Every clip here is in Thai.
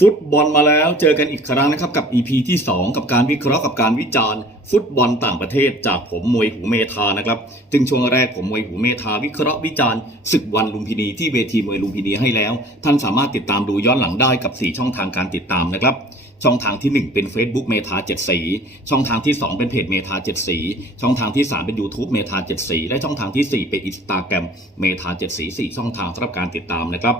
ฟุตบอลมาแล้วเจอกันอีกครั้งนะครับกับ EP ที่ 2 กับการวิเคราะห์กับการวิจารณ์ ฟุตบอลต่างประเทศจากผมมวยหูเมธานะครับจึงช่วงแรกผมมวยหูเมธาวิเคราะห์วิจารณ์ศึกวันลุมพินีที่เวทีมวยลุมพินีให้แล้ว ท่านสามารถติดตามดูย้อนหลังได้กับ 4 ช่องทางการติดตามนะครับ ช่องทางที่ 1 เป็น Facebook เมธาเจ็ดสี ช่องทางที่ 2 เป็นเพจเมธาเจ็ดสี ช่องทางที่ 3 เป็น YouTube เมธาเจ็ดสี และช่องทางทีสี่4 เป็น Instagram เมธาเจ็ดสี4ช่องทางสำหรับการติดตามนะครับ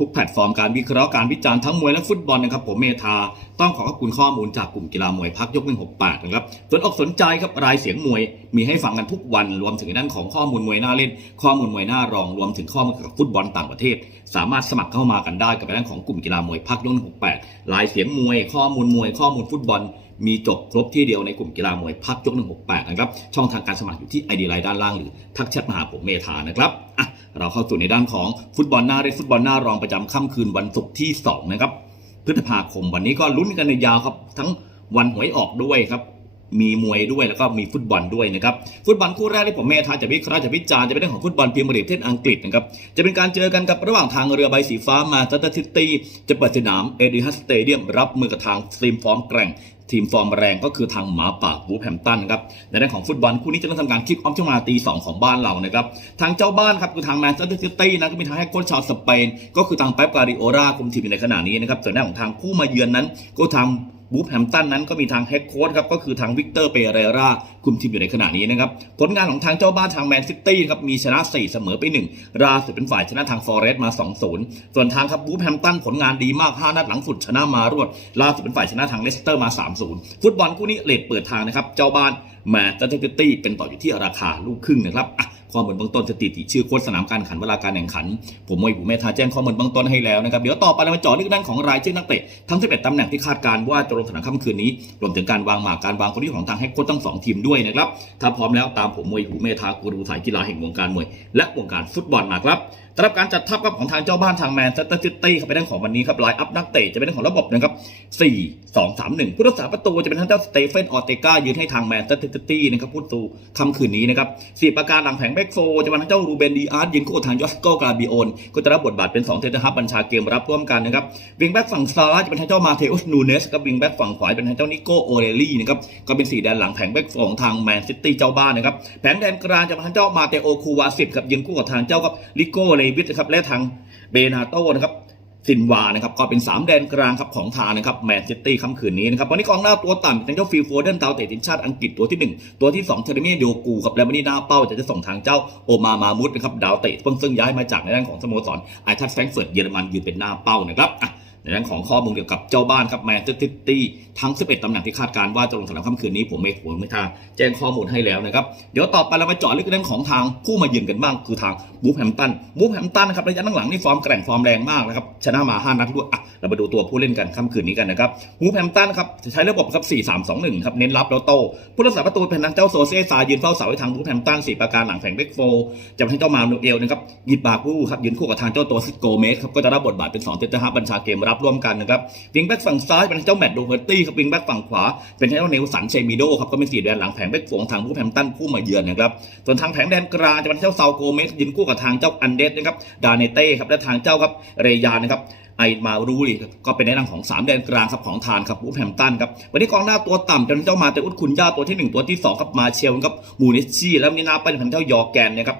ทุกแพลตฟอร์มการวิเคราะห์การวิจารณ์ทั้งมวยและฟุตบอลนะครับผมเมธาต้องขอขอบคุณข้อมูลจากกลุ่มกีฬามวยพักยก168นะครับสนอกสนใจครับรายเสียงมวยมีให้ฟังกันทุกวันรวมถึงด้านของข้อมูลมวยหน้าเล่น ข้อมูลมวยหน้ารองรวมถึงข้อมูลเกี่ยวกับฟุตบอลต่างประเทศ สามารถสมัครเข้ามากันได้กับด้านของกลุ่มกีฬามวยพักยก168รายเสียงมวยข้อมูลมวยข้อมูลฟุตบอล มีจบครบที่เดียวในกลุ่มกีฬามวยพักยก 168 นะครับ ช่องทางการสมัครอยู่ที่ไอดีไลน์ด้านล่างหรือทักแชทมาหาผมเมธานะครับอะเราเข้าสู่ในด้านของฟุตบอลหน้าเล่นฟุตบอลหน้ารองประจำค่ำคืนวันศุกร์ที่สองนะครับพฤษภาคมวันนี้ก็ลุ้นกันในยาวครับ ทั้งวันหวยออกด้วยครับ มีมวยด้วยแล้วก็มีฟุตบอลด้วยนะครับฟุตบอลคู่แรกที่ผมเมธาจะวิเคราะห์จะวิจารณ์จะเป็นเรื่องของฟุตบอลพรีเมียร์ลีกประเทศอังกฤษนะครับจะเป็นการเจอกันกับระหว่างทางเรือใบสีฟ้ามาสเตอร์ซิตี้จะเปิดสนามเอดิฮัสสเตเดียมรับมือกับทางทีมฟอร์มแกร่งทีมฟอร์มแรงก็คือทางหมาป่าวูแฮมตันครับในด้านของฟุตบอลคู่นี้จะเริ่มทำการคิกออฟช่วงเวลาตีสองของบ้านเรานะครับทางเจ้าบ้านครับคือทางแมนเชสเตอร์ซิตี้นะก็มีทางให้โค้ชชาวสเปน ก็คือทางเป๊ปการิโอราคุมทีมอยู่ในขณะนี้นะครับส่วนด้านของทางผู้มาเยือนนั้นก็ทาง บูฟแฮมตันนั้นก็มีทางเฮดโค้ชครับก็คือทางวิกเตอร์เปเรราคุมทีมอยู่ในขณะนี้นะครับผลงานของทางเจ้าบ้านทางแมนซิตี้ครับมีชนะ 4 เสมอไป 1 ราสุดเป็นฝ่ายชนะทางฟอเรสต์มา 2-0 ส่วนทางครับบูฟแฮมตันผลงานดีมาก 5 นัดหลังสุดชนะมารวดลาสุดเป็นฝ่ายชนะทางเลสเตอร์มา 3-0 ฟุตบอลคู่นี้เลทเปิดทางนะครับเจ้าบ้านแมนเชสเตอร์ซิตี้เป็นต่ออยู่ที่ราคาลูกครึ่งนะครับอะ ข้อมูลเบื้องต้นสถิติชื่อโค้ชสนามการแข่งขันเวลาการแข่งขัน ผมมวยผมเมธาแจ้งข้อมูลเบื้องต้นให้แล้วนะครับ เดี๋ยวต่อไปเรามาเจาะลึกด้านของรายชื่อนักเตะทั้ง 11ตำแหน่งที่คาดการณ์ว่าจะลงสนามค่ำคืนนี้ รวมถึงการวางหมากการวางคนที่ของทางให้โค้ชทั้งสองทีมด้วยนะครับ ถ้าพร้อมแล้วตามผมมวยหูเมธากูรูสายกีฬาแห่งวงการมวย และวงการฟุตบอลมาครับ สำหรับการจัดทัพครับของทางเจ้าบ้านทางแมนเชสเตอร์ซิตี้ครับเป็นเรื่องของวันนี้ครับไลน์อัพนักเตะจะเป็นเรื่องของระบบนะครับ4 2 3 1 ผู้รักษาประตูจะเป็นทางเจ้าสเตเฟนออเตกายืนให้ทางแมนเชสเตอร์ซิตี้นะครับพูดสู่คำคืนนี้นะครับสี่ประการหลังแผงแบ็กโฟจะเป็นทางเจ้ารูเบนดีอาร์ตยืนคู่กับทางยอสโกกาบิโอนก็จะรับบทบาทเป็น2เซนเตอร์ฮับบัญชาเกมรับร่วมกันนะครับวิงแบ็กฝั่งซ้ายจะเป็นทางเจ้ามาเทอุสนูเนสกับวิงแบ็กฝั่งขวาเป็นทางเจ้านิโกโอเรลี่นะครับก็เป็นสี่แดนหลังแผงแบ็กโฟของทางแมนซิตี้เจ้าบ้านนะครับแผงแดนกลางจะเป็นทางเจ้ามาเตโอคูวาสิบครับยืนคู่กับทางเจ้ากับลิโกเลวิสนะครับและทางเบนาโต้นะครับซินวานะครับก็เป็น 3 แดนกลางครับของทางนะครับแมนเชสเตอร์ค่ำคืนนี้นะครับวันนี้กองหน้าตัวต่ำทางเจ้าฟิลโฟเดนดาวเตะทีมชาติอังกฤษตัวที่ 1 ตัวที่2เทเรเมียโยกูครับและวันนี้หน้าเป้าจะจะส่งทางเจ้าโอมามามุดนะครับดาวเตะเพิ่งซึ่งย้ายมาจากในด้านของสโมสรไอทัสแฟรงเฟิร์ตเยอรมันยืนเป็นหน้าเป้านะครับอะ ในด้านของข้อมูลเกี่ยวกับเจ้าบ้านครับแมนเชสเตอร์ซิตี้ทั้ง 11 ตำแหน่งที่คาดการณ์ว่าจะลงสนามค่ำคืนนี้ผมไม่ผมไม่ทาแจ้งข้อมูลให้แล้วนะครับ เดี๋ยวต่อไปเรามาเจาะลึกเรื่องของทางผู้มาเยือนกันบ้างคือทางบูฟแฮมตันบูฟแฮมตันนะครับระยะหลังๆนี่ฟอร์มแกร่งฟอร์มแรงมากนะครับชนะมา 5 นัดรวดอะเรามาดูตัวผู้เล่นกันค่ำคืนนี้กันนะครับบูฟแฮมตันครับใช้ระบบครับ 4 3 2 1 ครับเน้นรับแล้วโตผู้รักษาประตูเป็นทางเจ้าโซเซ่ซายืนเฝ้าเสาให้ทางบูฟแฮมตันสี่ประการหลังแผงเบกโฟจะเป็นทางเจ้ามาโนเอลนะครับหยิบบาคูครับยืนคู่กับทางเจ้าตัวซิโกเมสครับก็จะรับบทบาทเป็น2เซนเตอร์ฮับบัญชาเกมรับร่วมกันนะครับวิงแบ็กฝั่งซ้ายเป็นทางเจ้าแมตต์โดเวอร์ตี้ครับวิงแบ็กฝั่งขวาเป็นทางเจ้าเนลสันเชมิโดครับก็เป็นสี่แดนหลังแผงแบ็กโฟงทางบูฟแฮมตันผู้มาเยือนนะครับส่วนทางแผงแดนกลางจะเป็นทางเจ้าเซาโกเมสยืนคู่กับทางเจ้าอันเดสนะครับดาเนเต้ครับและทางเจ้าครับเรยานนะครับไอมารูรีก็เป็นในนามของ 3 แดนกลางครับของทานครับบูฟแฮมตันครับวันนี้กองหน้าตัวต่ำจะเป็นเจ้ามาเตอุสคุณย่าตัวที่ 1 ตัวที่2ครับมาเชลครับมูนิชชี่แล้วนี่นาไปเป็นเจ้ายอร์แกนนะครับ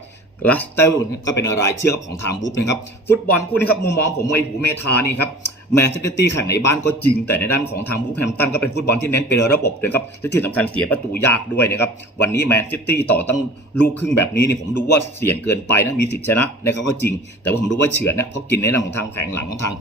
ลัสเตลก็เป็นรายชื่อของทางบุ๊บนะครับ ฟุตบอลคู่นี้ครับมุมมองผมมวยหูเมธานี่ครับ แมนเชสเตอร์ตี้แข่งในบ้านก็จริง แต่ในด้านของทางบูฟแฮมตันก็เป็นฟุตบอลที่เน้นเป็นระบบนะครับและที่สำคัญเสียประตูยากด้วยนะครับวันนี้แมนเชสเตอร์ต่อตั้งลูกครึ่งแบบนี้นี่ผมดูว่าเสี่ยงเกินไปนะมีสิทธิชนะนะครับก็จริง แต่ว่าผมดูว่าเฉือนเนี่ยเพราะกินในด้านของทางแข่งหลังของทาง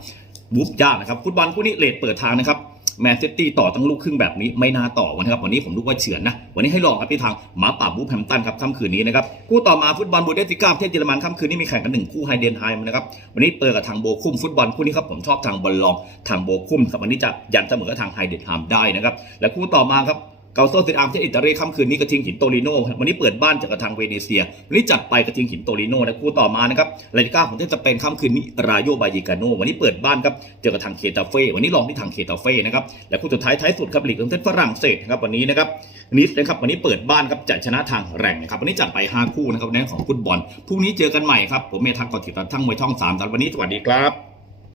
บูฟยากนะครับฟุตบอลคู่นี้เลทเปิดทางนะครับ แมนซิตี้ต่อตั้งลูกครึ่งแบบนี้ไม่น่าต่อวันะครับวันนี้ผมรู้ว่าเฉือนนะ วันนี้ให้ลองครับที่ทางหมาป่าบูแฮมตันครับค่ำคืนนี้นะครับคู่ต่อมาฟุตบอลบูเดสติก้าประเทศเยอรมันค่ำคืนนี้มีแข่งกันหนึ่งคู่ไฮเดนไฮม์นะครับวันนี้เปิดกับทางโบคุมฟุตบอลคู่นี้ครับผมชอบทางบอลลองทางโบคุมครับวันนี้จะยันเสมอกับทางไฮเดนไฮม์ได้นะครับและคู่ต่อมาครับ เกาโซซิอาร์มที่อิตาลีค่ำคืนนี้กระทิงหินโตริโนวันนี้เปิดบ้านจากกระทางเวเนเซีย วันนี้จัดไปกระทิงหินโตริโนนะคู่ต่อมานะครับลาลิก้าของที่จะเป็นค่ำคืนนี้รายโยบายิกาโนวันนี้เปิดบ้านครับเจอกับทางเคตาเฟ่วันนี้ลองที่ทางเคตาเฟ่นะครับและคู่สุดท้ายท้ายสุดครับลีกของเทศฝรั่งเศสครับวันนี้นะครับนิสนะครับวันนี้เปิดบ้านครับจะชนะทางแรงนะครับวันนี้จัดไปห้าคู่นะครับในของฟุตบอลพรุ่งนี้เจอกันใหม่ครับผมเมทักกอนติดตั้งมวยช่องสามสำหรับวันนี้สวัสดีครับ